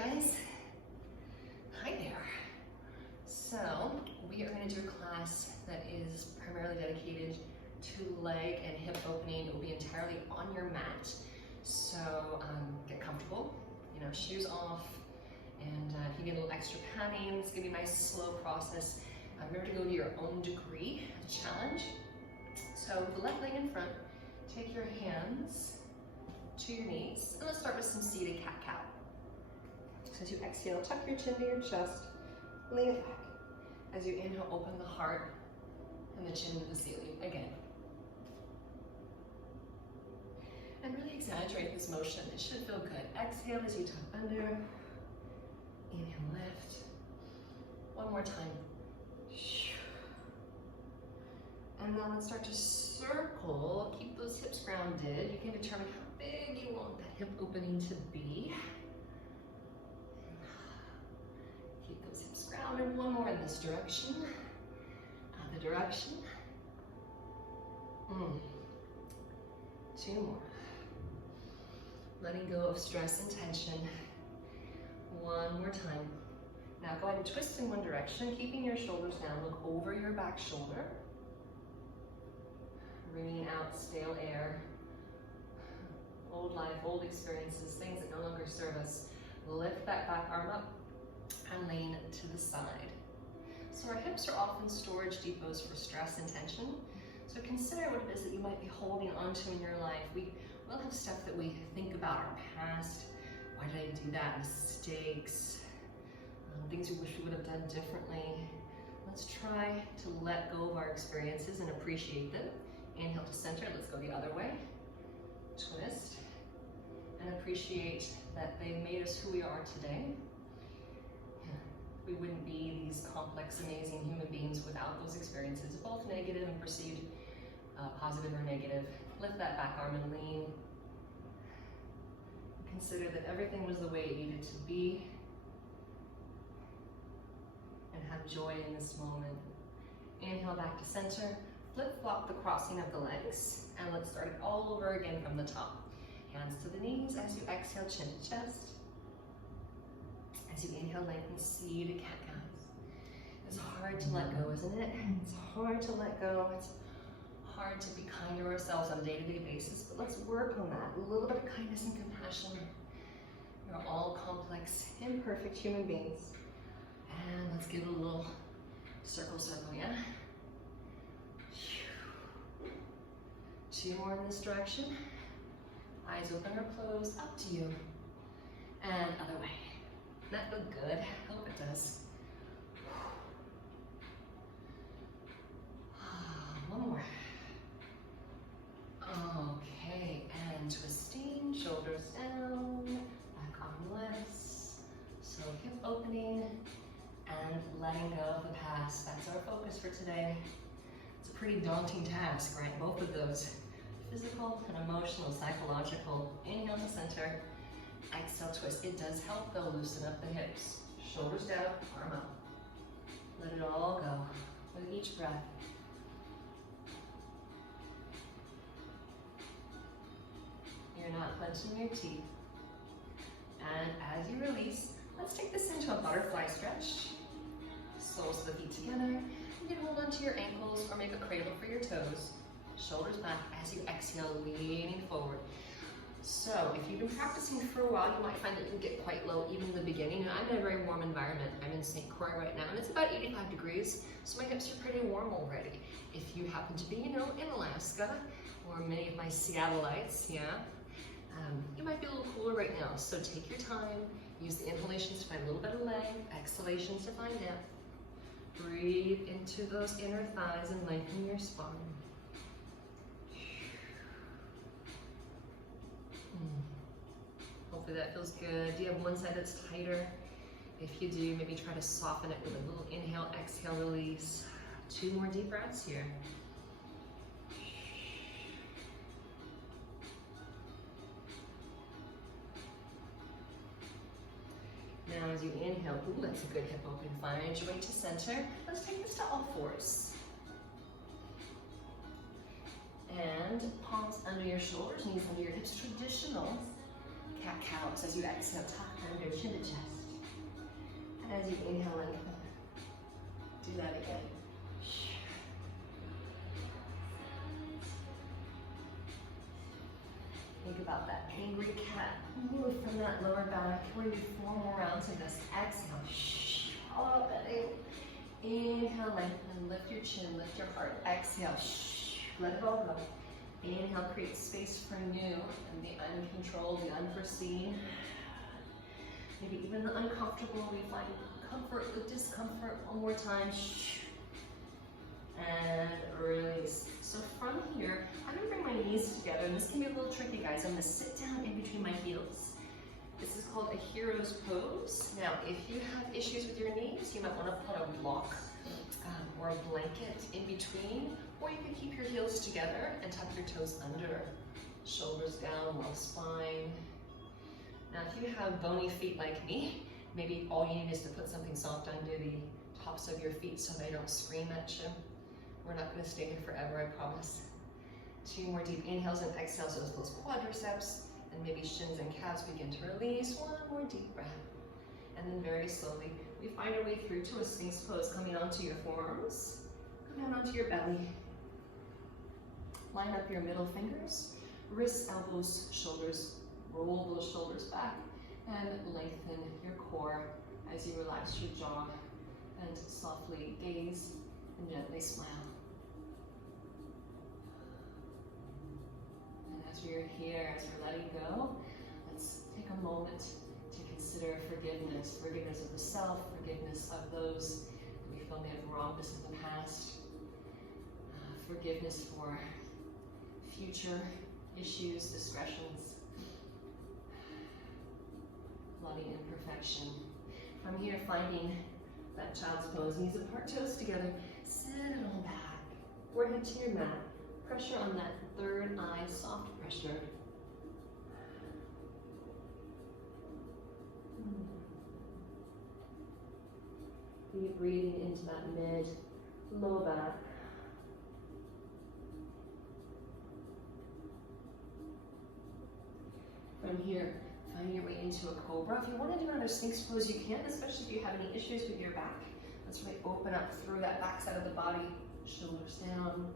guys. Hi there. So we are going to do a class that is primarily dedicated to leg and hip opening. It will be entirely on your mat. So get comfortable, shoes off, and if you need a little extra padding, it's going to be a nice slow process. Remember to go to your own degree, a challenge. So with the left leg in front, take your hands to your knees, and let's start with some seated cat-cow. So as you exhale, tuck your chin to your chest, lean it back. As you inhale, open the heart and the chin to the ceiling again. And really exaggerate this motion. It should feel good. Exhale as you tuck under. Inhale, lift. One more time. And then let's start to circle. Keep those hips grounded. You can determine how big you want that hip opening to be. Keep those hips grounded. One more in this direction. Other direction. Two more. Letting go of stress and tension. One more time. Now go ahead and twist in one direction, keeping your shoulders down. Look over your back shoulder. Bringing out stale air, old life, old experiences, things that no longer serve us. Lift that back arm up and lean to the side. So our hips are often storage depots for stress and tension. So consider what it is that you might be holding onto in your life. We will have stuff that we think about our past. Why did I do that? Mistakes, things we wish we would have done differently. Let's try to let go of our experiences and appreciate them. Inhale to center, let's go the other way. Twist, and appreciate that they made us who we are today. We wouldn't be these complex, amazing human beings without those experiences, both negative and perceived, positive or negative. Lift that back arm and lean. Consider that everything was the way it needed to be. And have joy in this moment. Inhale back to center. Flip-flop the crossing of the legs, and let's start it all over again from the top. Hands to the knees as you exhale, chin to chest. As you inhale, lengthen seated cat-cows. It's hard to let go, isn't it? It's hard to let go. It's hard to be kind to ourselves on a day-to-day basis, but let's work on that. A little bit of kindness and compassion. We're all complex, imperfect human beings. And let's give it a little circle, yeah? Two more in this direction. Eyes open or closed, up to you. And other way. That looked good. Hope it does. One more. Okay, and twisting, shoulders down, back arm lifts. So hip opening and letting go of the past. That's our focus for today. It's a pretty daunting task, right? Both of those. Physical and emotional, psychological. Inhale to center, exhale, twist. It does help though, loosen up the hips. Shoulders down, arm up. Let it all go with each breath. You're not clenching your teeth. And as you release, let's take this into a butterfly stretch. Soles of the feet together. You can hold onto your ankles or make a cradle for your toes. Shoulders back as you exhale, leaning forward. So if you've been practicing for a while, you might find that you get quite low even in the beginning. I'm in a very warm environment. I'm in St Croix right now, and it's about 85 degrees, so my hips are pretty warm already. If you happen to be, in Alaska, or many of my Seattleites, you might be a little cooler right now. So take your time, use the inhalations to find a little bit of leg, exhalations to find depth. Breathe into those inner thighs and lengthen your spine. Hopefully that feels good. Do you have one side that's tighter? If you do, maybe try to soften it with a little inhale, exhale, release. Two more deep breaths here. Now as you inhale, ooh, that's a good hip open. Find your way to center. Let's take this to all fours. And palms under your shoulders, knees under your hips. Traditional cat-cow. So as you exhale, tuck under, chin to chest. And as you inhale, lengthen. Do that again. Think about that angry cat. Move from that lower back. We're going to do 4 more rounds of this. Exhale. All belly. Inhale, lengthen. Lift your chin, lift your heart. Exhale. Let it all go. Inhale, create space for new and the uncontrolled, the unforeseen. Maybe even the uncomfortable. We find comfort with discomfort. One more time. And release. So from here, I'm going to bring my knees together, and this can be a little tricky, guys. I'm going to sit down in between my heels. This is called a hero's pose. Now, if you have issues with your knees, you might want to put a block or a blanket in between, or you can keep your heels together and tuck your toes under. Shoulders down, low spine. Now, if you have bony feet like me, maybe all you need is to put something soft under the tops of your feet so they don't scream at you. We're not going to stay here forever, I promise. 2 more deep inhales and exhales as those quadriceps and maybe shins and calves begin to release. 1 more deep breath. And then very slowly, we find our way through to a Sphinx pose, coming onto your forearms. Come down onto your belly. Line up your middle fingers, wrists, elbows, shoulders. Roll those shoulders back and lengthen your core as you relax your jaw and softly gaze and gently smile. And as we're here, as we're letting go, let's take a moment to consider forgiveness. Forgiveness of the self, forgiveness of those that we feel may have wronged us in the past. Forgiveness for future issues, discretions, loving imperfection. From here, finding that child's pose, knees apart, toes together, sit it on back, forehead to your mat, pressure on that third eye, soft pressure. Deep breathing into that mid, low back. From here, find your way into a cobra. If you want to do another Sphinx pose, you can, especially if you have any issues with your back. Let's really open up through that back side of the body. Shoulders down,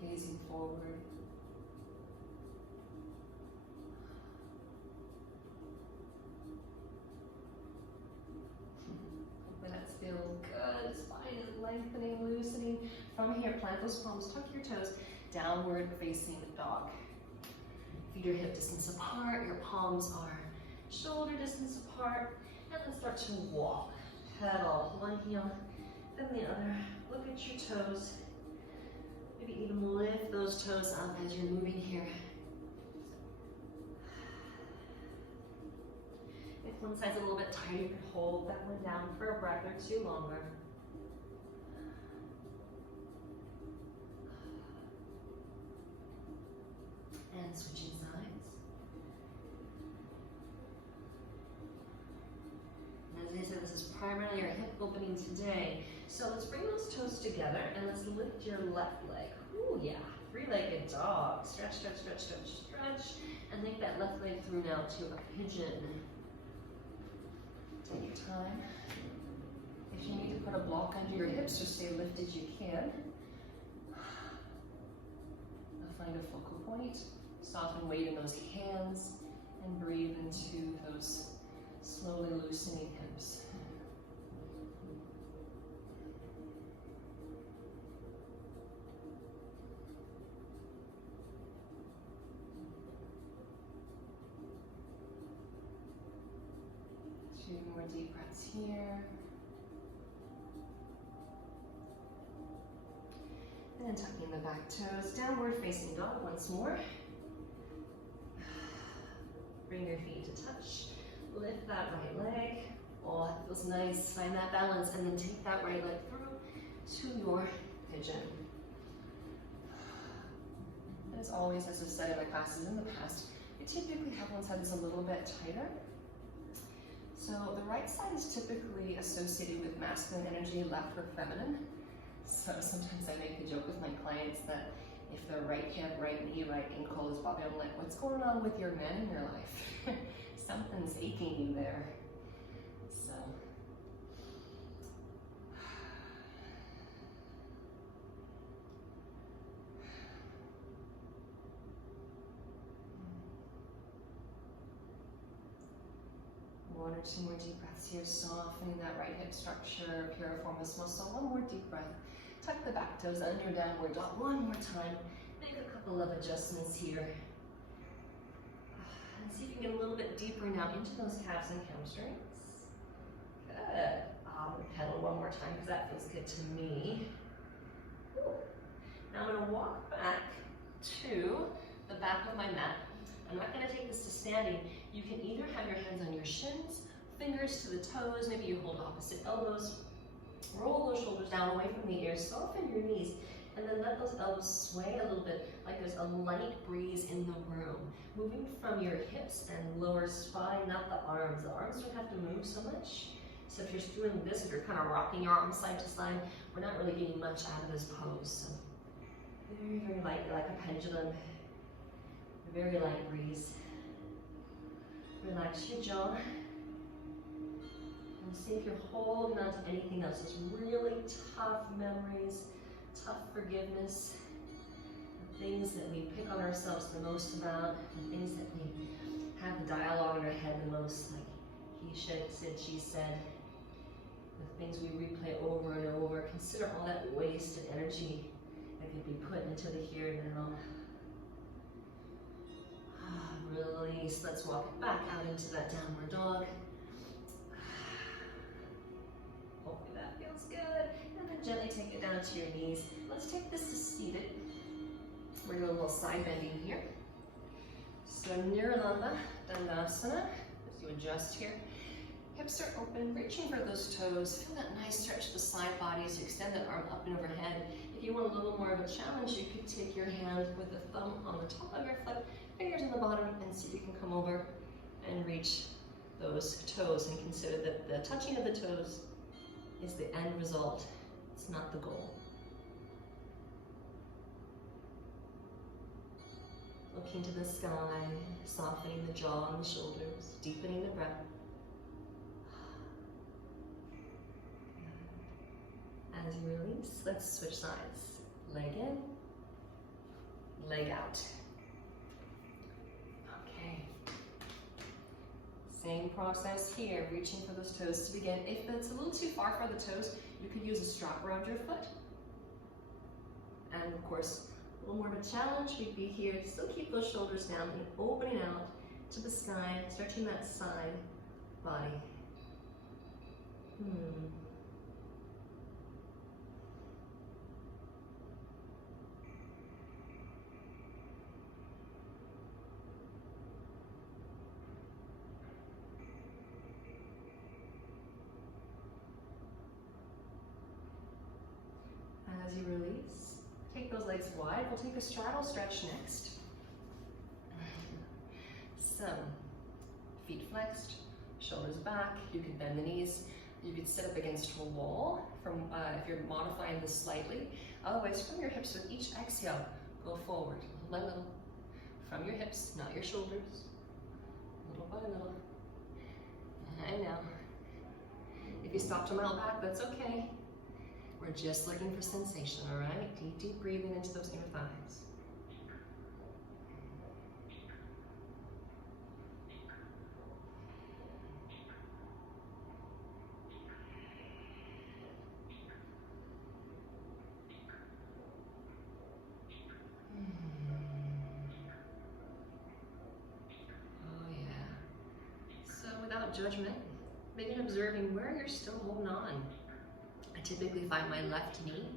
gazing forward. Hopefully that's feeling good. Spine is lengthening, loosening. From here, plant those palms, tuck your toes, downward facing dog. Feet are hip distance apart, your palms are shoulder distance apart, and then start to walk. Pedal, one heel, then the other. Look at your toes. Maybe even lift those toes up as you're moving here. If one side's a little bit tighter, you can hold that one down for a breath or 2 longer. And switching sides. As I said, this is primarily our hip opening today. So let's bring those toes together and let's lift your left leg. Ooh, yeah. 3-legged dog. Stretch, stretch, stretch, stretch, stretch. And take that left leg through now to a pigeon. Take your time. If you need to put a block under your hips or stay lifted, you can. Now find a focal point. Soften weight in those hands and breathe into those slowly loosening hips. Two more deep breaths here. And then tucking the back toes, downward facing dog once more. Bring your feet to touch. Lift that right leg. Oh, that feels nice. Find that balance and then take that right leg through to your pigeon. And as always, as I've said in my classes in the past, we typically have one side that's a little bit tighter. So the right side is typically associated with masculine energy, left with feminine. So sometimes I make a joke with my clients that If the right hip, right knee, right ankle is bobbing, I'm like, what's going on with your men in your life? Something's aching you there. So. One or two more deep breaths here, softening that right hip structure, piriformis muscle. One more deep breath. Tuck the back toes under downward dog. One more time. Make a couple of adjustments here. And see if you can get a little bit deeper now into those calves and hamstrings. Good. Pedal one more time because that feels good to me. Ooh. Now I'm going to walk back to the back of my mat. I'm not going to take this to standing. You can either have your hands on your shins, fingers to the toes, maybe you hold opposite elbows, roll those shoulders down away from the ears, soften your knees, and then let those elbows sway a little bit like there's a light breeze in the room. Moving from your hips and lower spine, not the arms. The arms don't have to move so much. So if you're doing this, if you're kind of rocking your arms side to side, we're not really getting much out of this pose. So very, very lightly, like a pendulum. Very light breeze. Relax your jaw. And see if you're holding on to anything else. Those really tough memories, tough forgiveness, the things that we pick on ourselves the most about, the things that we have the dialogue in our head the most, like he said, she said, the things we replay over and over. Consider all that wasted energy that could be put into the here and now. Release. Let's walk it back out into that downward dog. Hopefully that feels good. And then gently take it down to your knees. Let's take this to seated. We're doing a little side bending here. So Nirlamba Dandasana. As you adjust here. Hips are open, reaching for those toes. Feel that nice stretch of the side body as you extend that arm up and overhead. If you want a little more of a challenge, you could take your hand with the thumb on the top of your foot, fingers on the bottom, and see if you can come over and reach those toes, and consider that the touching of the toes is the end result. It's not the goal. Looking to the sky, softening the jaw and the shoulders, deepening the breath. As you release, let's switch sides. Leg in, leg out. Okay. Same process here, reaching for those toes to begin. If that's a little too far for the toes, you could use a strap around your foot. And of course, a little more of a challenge would be here. Still keep those shoulders down and opening out to the sky, stretching that side body. As you release, take those legs wide. We'll take a straddle stretch next. So, feet flexed, shoulders back. You could bend the knees. You could sit up against a wall if you're modifying this slightly. Otherwise, from your hips with each exhale, go forward, little by little. From your hips, not your shoulders. Little by little. And now, if you stopped a mile back, that's okay. We're just looking for sensation, all right? Deep, deep breathing into those inner thighs. Oh yeah. So without judgment, begin observing where you're still holding on. I typically find my left knee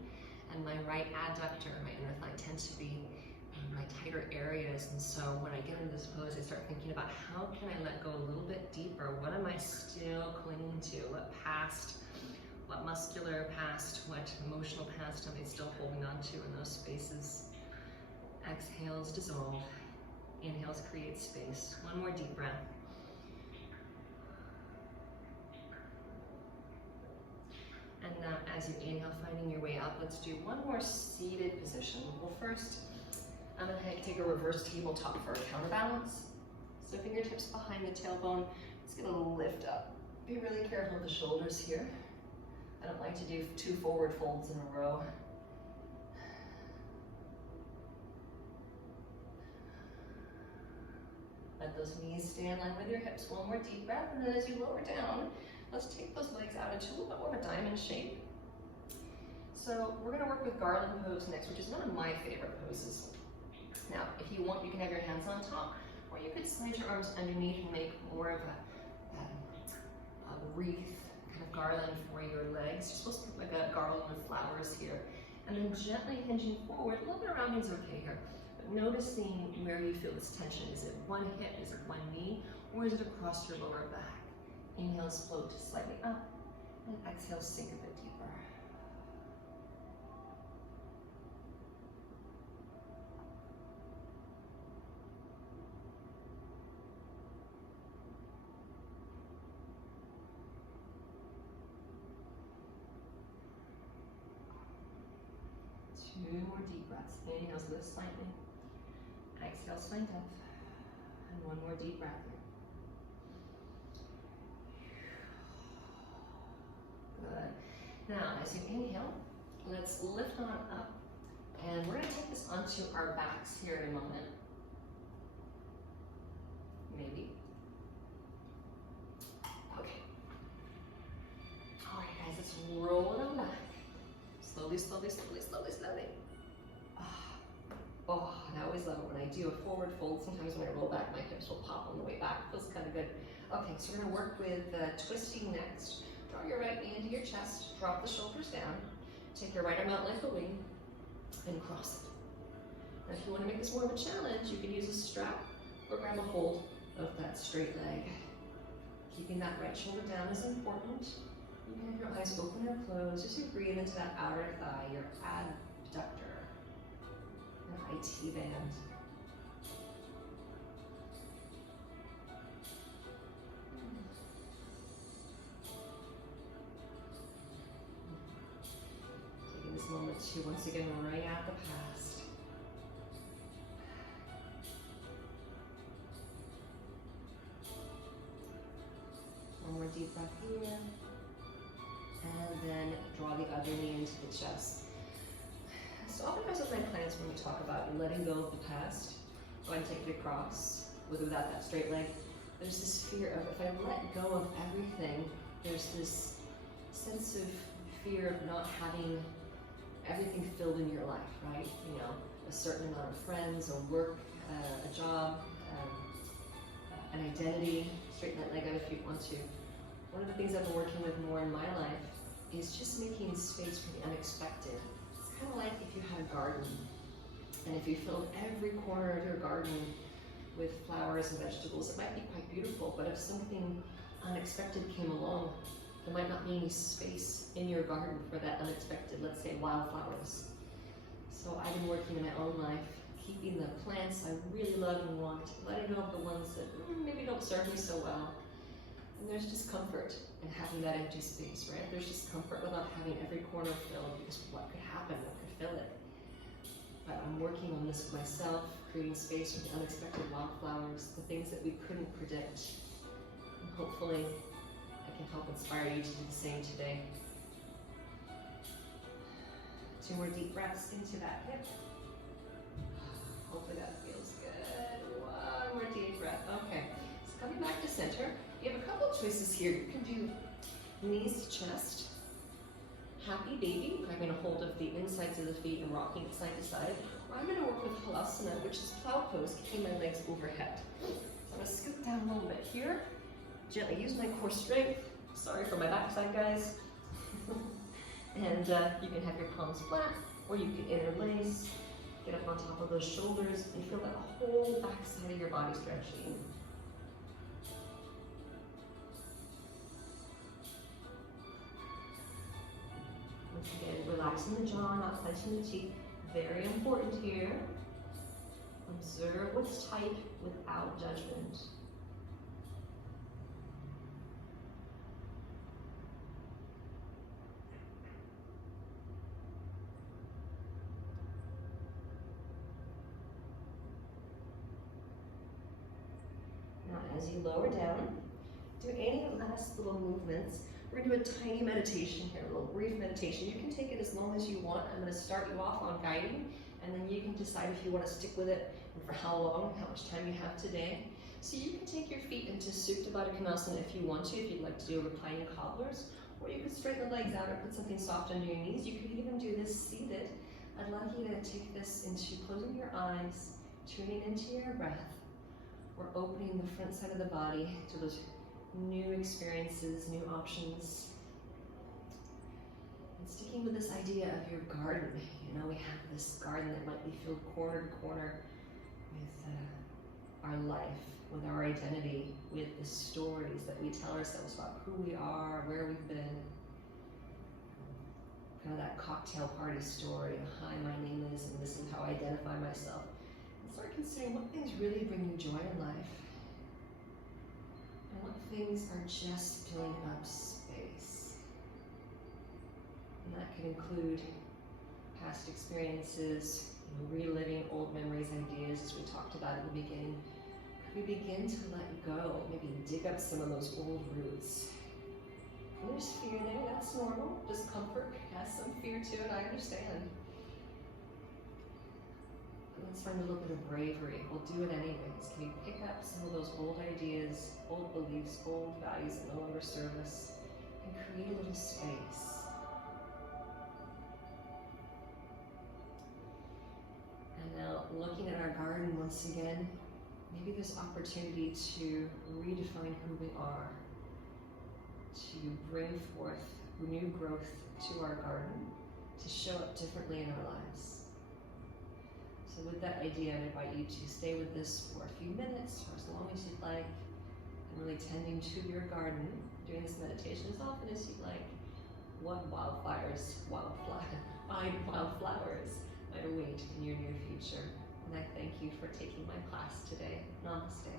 and my right adductor, my inner thigh, tends to be in my tighter areas. And so when I get into this pose, I start thinking about how can I let go a little bit deeper? What am I still clinging to? What muscular past, what emotional past am I still holding on to in those spaces? Exhales, dissolve. Inhales, create space. One more deep breath. And now as you inhale, finding your way up, let's do one more seated position. We'll first I'm gonna take a reverse tabletop for a counterbalance. So fingertips behind the tailbone, just gonna lift up. Be really careful of the shoulders here. I don't like to do 2 forward folds in a row. Let those knees stay in line with your hips. One more deep breath, and then as you lower down, let's take those legs out into a little bit more of a diamond shape. So we're gonna work with garland pose next, which is one of my favorite poses. Now, if you want, you can have your hands on top, or you could slide your arms underneath and make more of a wreath kind of garland for your legs. You're supposed to put like a garland with flowers here. And then gently hinging forward, a little bit of rounding is okay here. But noticing where you feel this tension. Is it one hip, is it one knee, or is it across your lower back? Inhale, float slightly up, and exhale, sink a bit deeper. Two more deep breaths. Inhale, lift slightly. Exhale, slant up. And one more deep breath here. Good. Now, as you inhale, let's lift on up. And we're going to take this onto our backs here in a moment. Maybe. Okay. All right, guys, let's roll it on back. Slowly, slowly, slowly, slowly, slowly. Oh, and I always love it when I do a forward fold. Sometimes when I roll back, my hips will pop on the way back. Feels kind of good. Okay, so we're gonna work with twisting next. Draw your right knee into your chest, drop the shoulders down. Take your right arm out like a wing and cross it. Now, if you wanna make this more of a challenge, you can use a strap or grab a hold of that straight leg. Keeping that right shoulder down is important. You can have your eyes open or closed as you breathe into that outer thigh, your adductor, your IT band. Taking this moment to once again write out the past. One more deep breath here. And then draw the other knee into the chest. So oftentimes with my clients, when we talk about letting go of the past, go ahead and take it across, with or without that straight leg, there's this fear of, if I let go of everything, there's this sense of fear of not having everything filled in your life, right? You know, a certain amount of friends, a work, a job, an identity. Straighten that leg out if you want to. One of the things I've been working with more in my life is just making space for the unexpected. It's kind of like if you had a garden, and if you filled every corner of your garden with flowers and vegetables, it might be quite beautiful, but if something unexpected came along, there might not be any space in your garden for that unexpected, let's say wildflowers. So I've been working in my own life, keeping the plants I really love and want, letting go of the ones that maybe don't serve me so well. And there's discomfort in having that empty space, right? There's discomfort without having every corner filled, because what could happen? What could fill it? But I'm working on this myself, creating space for the unexpected wildflowers, the things that we couldn't predict. And hopefully, I can help inspire you to do the same today. 2 more deep breaths into that hip. Hopefully that feels good. 1 more deep breath. Okay, so coming back to center. You have a couple of choices here. You can do knees to chest, happy baby, grabbing a hold of the insides of the feet and rocking it side to side. Or I'm going to work with halasana, which is plow pose, keeping my legs overhead. So I'm going to scoot down a little bit here, gently use my core strength. Sorry for my backside, guys. And you can have your palms flat, or you can interlace, get up on top of those shoulders, and feel that whole backside of your body stretching. Once again, relaxing the jaw, not clenching the teeth. Very important here. Observe what's tight without judgment. as you lower down, do any last little movements. We're gonna do a tiny meditation here, a little brief meditation. You can take it as long as you want. I'm gonna start you off on guiding, and then you can decide if you wanna stick with it and for how long, how much time you have today. So you can take your feet into Supta Baddha Konasana if you want to, if you'd like to do a reclining cobblers, or you could straighten the legs out or put something soft under your knees. You could even do this seated. I'd like you to take this into closing your eyes, tuning into your breath. We're opening the front side of the body to those new experiences, new options. And sticking with this idea of your garden. You know, we have this garden that might be filled corner to corner with our life, with our identity, with the stories that we tell ourselves about who we are, where we've been. Kind of that cocktail party story. Hi, my name is, and this is how I identify myself. And start considering what things really bring you joy in life, and what things are just filling up space. And that could include past experiences, reliving old memories, ideas, as we talked about at the beginning. Could we begin to let go, maybe dig up some of those old roots? And there's fear there, that's normal. Discomfort has some fear to it, I understand. But let's find a little bit of bravery. We'll do it anyways. Can you pick up some of those old ideas, old beliefs, old values that no longer serve us, and create a little space? And now, looking at our garden once again, maybe there's opportunity to redefine who we are, to bring forth new growth to our garden, to show up differently in our lives. So with that idea, I invite you to stay with this for a few minutes, or as long as you'd like, and really tending to your garden, doing this meditation as often as you'd like. What wildflowers might await in your near future. And I thank you for taking my class today. Namaste.